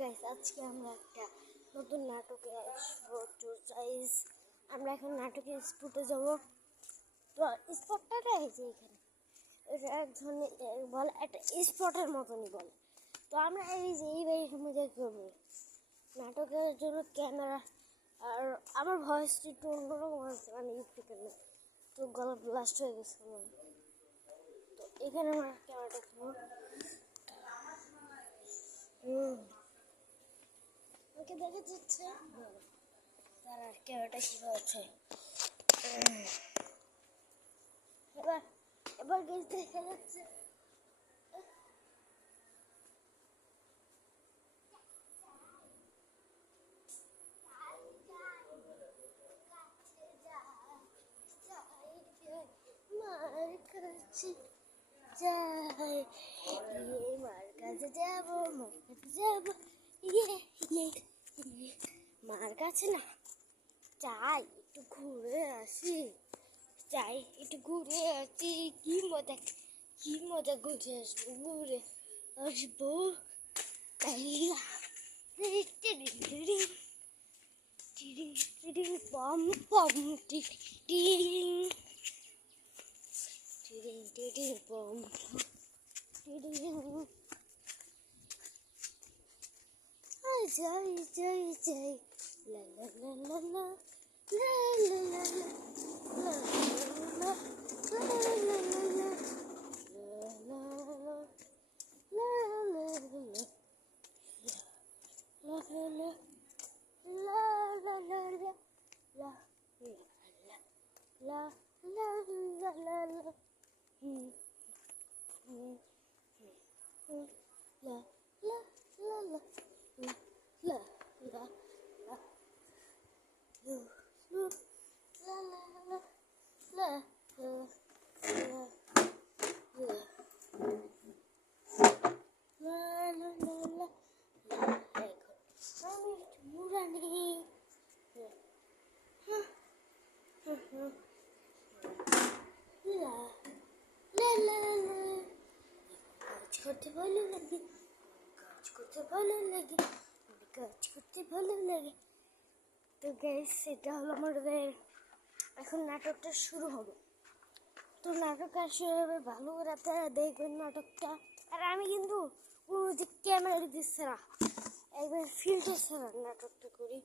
Guys আজকে আমরা একটা নতুন নাটকে আসবো। তো গাইস আমরা এখন নাটকের স্পটে যাব। তো স্পটটা এই যে এখানে এটা এক ধরনের বল একটা স্পটের মতনই বল। তো আমরা এই যে এই বাড়ির মধ্যে করবো নাটকের জন্য ক্যামেরা আর আমার ভয়েসটি একটু অন্যরকম আছে, মানে ইউটিউবে না, তো গলা ব্লাস্ট হয়ে গেছে আমার। তো এখানে আমরা ক্যামেরাটা করবো। ওকে দেখা যাচ্ছে তার আর ক্যামেরাটা কিভাবে আছে এবার এবার গেছ দেখা যাচ্ছে। মার কাছে যাই মার কাছে যাবো, মার কাছে যাবো, মার কাছে না যাই, একটু ঘুরে আসি, যাই একটু ঘুরে আসি, কি মজা ঘুরে আসবো তাই পম পম পম যাই যাই যাই লা লা লা লা লা লা লা লা লা করতে ভালো লাগে, কাজ করতে ভালো লাগে, কাজ করতে ভালো লাগে। তো গাইস এটা হলো আমাদের এখন নাটকটা শুরু হবে। তো নাটকটা শুরু হবে, ভালো করে আপনারা দেখবেন নাটকটা। আর আমি কিন্তু কোনো যে ক্যামেরা দিচ্ছে না, একবার ফিল্টার ছাড়া নাটকটা করি।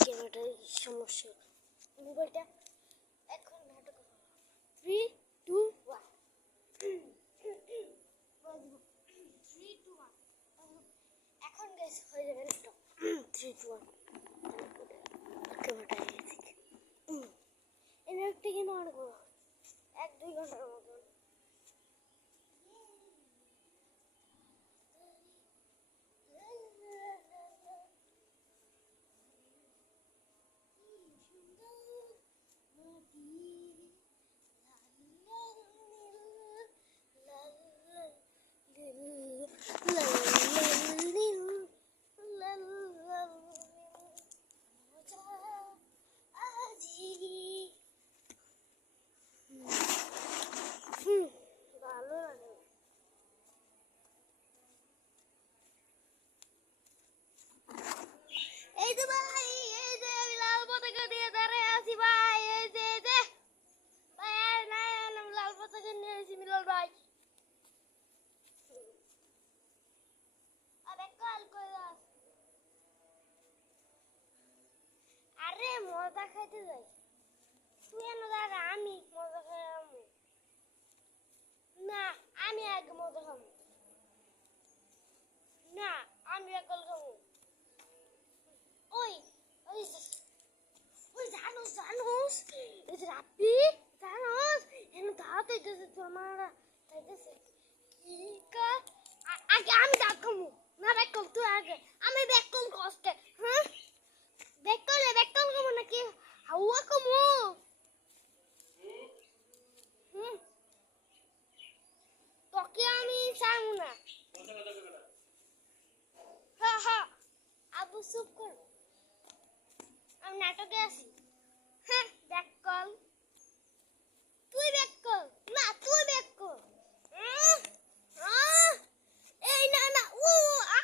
ক্যামেরাটার সমস্যা, মোবাইলটা এখন নাটক 3, 2, 1 3, 2, 1 এখন গাইস হয়ে যাবে নাটক 3, 2, 1 ক্যামেরাটা এসেছে। এই নাটকটা কিন্তু অনেক বড়, 1-2 ঘন্টার মতন। এই যে ভাই, এই যে আমি লাল পতাকা দিয়ে দাঁড়ায় আছি ভাই, এই যে ভাই না আমি লাল পতাকা নিয়ে এসেছি মিলন ভাই। আরে কল কইরাস, আরে মজা খাইতে যাই, তুই এনে দাঁড়া, আমি মজা খাই। না আমি আগে মজা খাবো, না আমি একল খাবো। ওই ওই ওই জানোস এই যে রাপি, জানোস এনে দাঁত হইতেছে তো আমার তাইতেছে কি কা আগে আমি দাঁত খাবো না, ব্যাক কল তুই আগে, আমি ব্যাক কল কষ্টে, হ্যাঁ ব্যাক কল খাবো নাকি হাওয়া খাবো। তোকে আমি চাইবো না, আপু চুপ কর, আমি নাটকে আছি। হ্যাঁ ব্যাক কল, তুই ব্যাক কল, না তুই ব্যাক কল। এই না না ও আ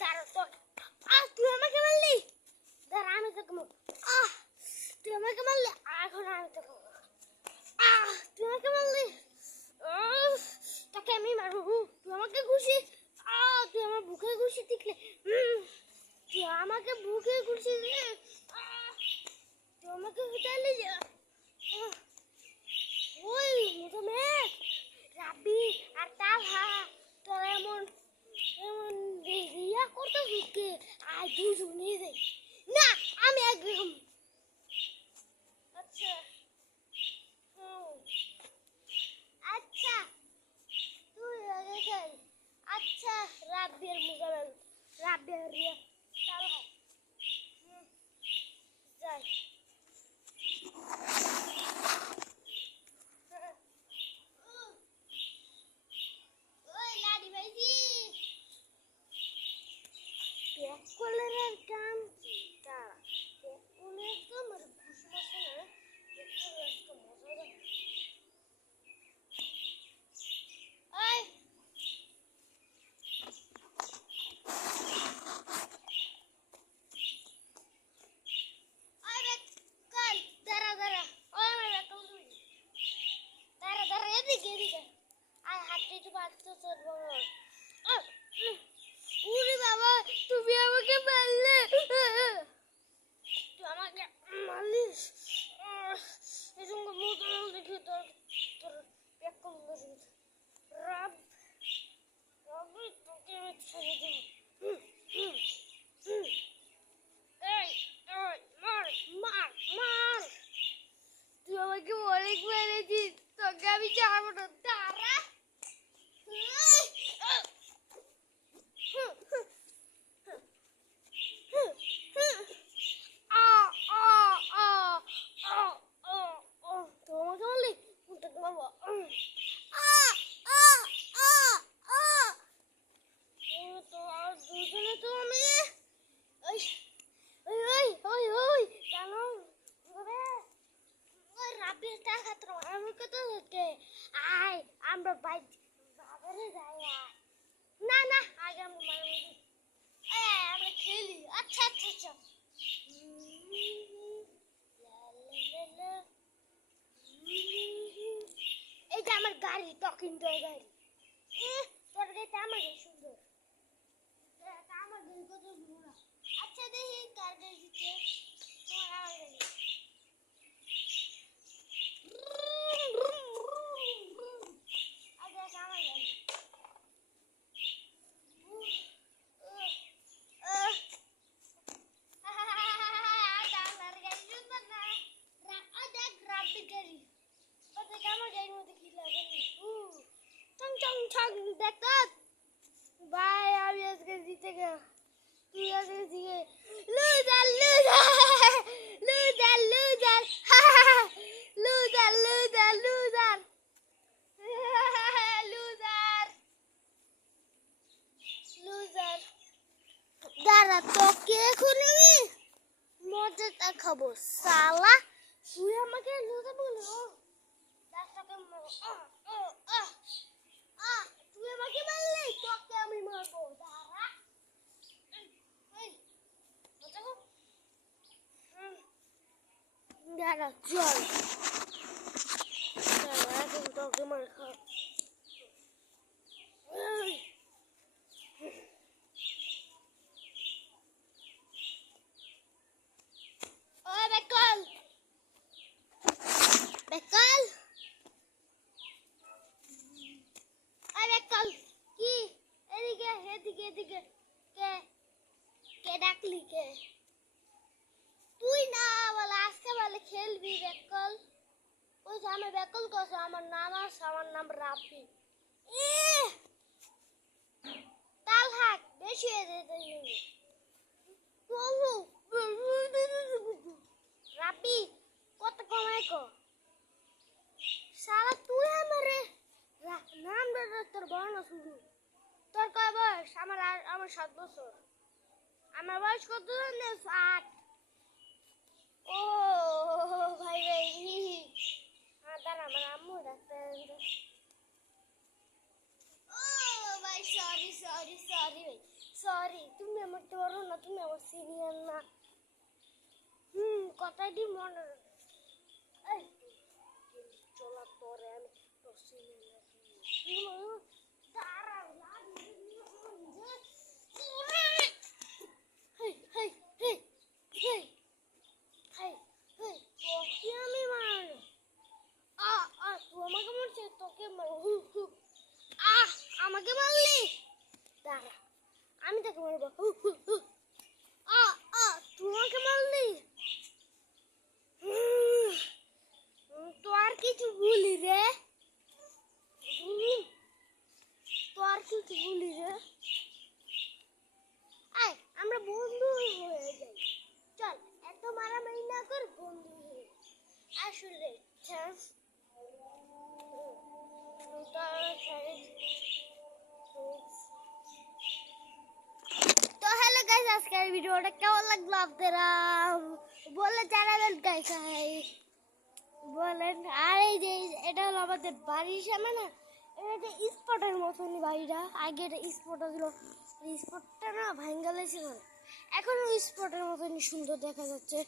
দাঁড়া তো, তুই আমাকে মারলি, দাঁড়া আমি তোকে তুই আমাকে মারলি, এখন আমি তোকে তুই আমাকে মারলি, তোকে আমি মারবো। তুই আমাকে ঘুষি, তুই আমার বুকে ঘুষি দিলে, তুই আমাকে বুকে ঘুষি দিলে, তুই আমাকে হুটালি যা। ওই মতো মেয়ে রাবি আর তালহা তোর এমন এমন ইয়া করতে হুকে আর দুজনে যাই না, আমি একদম আচ্ছা আচ্ছা তুই আগে খেল। আচ্ছা রাব্বির মুজামেল, রাব্বির রিয়া তালহা যাই। ওই লাডি ভাইজি ব্যাক কলারের কাম কি দাঁড়া, ব্যাক কলার তো আমার ঘুষ মাসে না, ব্যাক কলার তো মজা দেয়। ওই ব্যাক কল, দাঁড়া দাঁড়া, ওই আমার ব্যাক কল তুই দাঁড়া দাঁড়া, এদিকে এদিকে আয়, হাতটা একটু বাড়তে চলবো। উরে বাবা তুমি আমাকে মারলে, তুই আমাকে মারলিস, এরকম মুখ দেখি তোর তোর ব্যাক কল রাব রাবি তোকে আমি ছেড়ে দিই। এই এই মার মার মার, তুই আমাকে অনেক মেরেছিস, তোকে আমি ছাড়বো না, দাঁড়া। তোমাকে বললি তোকে মারবো, তো আর দুজনে তো আমি ওই ওই ওই ওই ওই জানো ওই রাবির টাকা তো আমি কত কে আয় আমরা বাইক বাবারে যাই, আয় না না আগে আমরা মারবো, আমরা খেলি। আচ্ছা আচ্ছা আচ্ছা এই যে আমার গাড়ি, টকিং টয় গাড়ি, তোর গাড়িটা আমার গাড়ি সুন্দর, আমার গাড়ি কত ঘোরা। আচ্ছা দেখি কার গাড়ি দিচ্ছে, তোমার আমার গাড়ি। আচ্ছা আমার গাড়ি ভাই আমি আজকে জিতে গেল, তুই আজকে জিতে loser loser loser loser loser loser loser loser loser. দাঁড়া তোকে এখন আমি মজাটা খাবো সালা, তুই আমাকে লুজার বলো, তুই আমাকে মারলি, তোকে আমি মারবো, দাঁড়া। দাঁড়া চল, দাঁড়া এখন তোকে মার খা। ওই বেকল বেকল, ওই বেকল কি এদিকে এদিকে এদিকে, কে কে ডাকলি কে? তুই না বলে আজকে বলে খেলবি বেকল, ওই যে আমি বেকল কস, আমার নাম আছে, আমার নাম রাফি। তাল হাক বেশি হয়ে যেতে রাবি কত কমাই কো সারা, তুই আমারে নাম তোর বড় না শুধু, তোর কয় বয়স? আমার 7 বছর। আমার বয়স কত জানো? 60। ও ভাই ভাই, হ্যাঁ দাঁড়া, আমার আম্মু ডাক্তার। ও ভাই, সরি সরি সরি ভাই, সরি। তুমি আমার তো বড় না, তুমি আমার সিনিয়র না। কথাটি মনে রাখো। এই চলা তোরে আমি তো সিনিয়র না। দাঁড়া হেই হেই হেই হেই হেই হেই, তোকে আমি মারব। তুই আমাকে মারছিস, তোকে মারব। আমাকে মারলি, দাঁড়া আমি তোকে মারবো। তুই আমাকে মারলি। তো আর কিছু বলি রে, তো আর কিছু বলি রে। আয় আমরা বন্ধু হয়ে যাই, চল এত মারামারি না কর, বন্ধু হয়ে আসলে তো হ্যালো গাইস, আজকের ভিডিওটা কেমন লাগলো আপনারা বলে জানাবেন গাইস। বলেন। আর এই যে এটা হলো আমাদের বাড়ির সামনে না, এটা স্পটের মতনই বাড়িটা। আগে এটা স্পটটা ছিল, স্পটটা না ভাঙ্গালে ছিল, এখন স্পটের মতনই সুন্দর দেখা যাচ্ছে।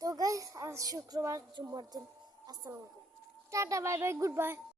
তো গাইস, আজ শুক্রবার, জুম্মার দিন। আসসালামু আলাইকুম, tata, bye bye, good bye.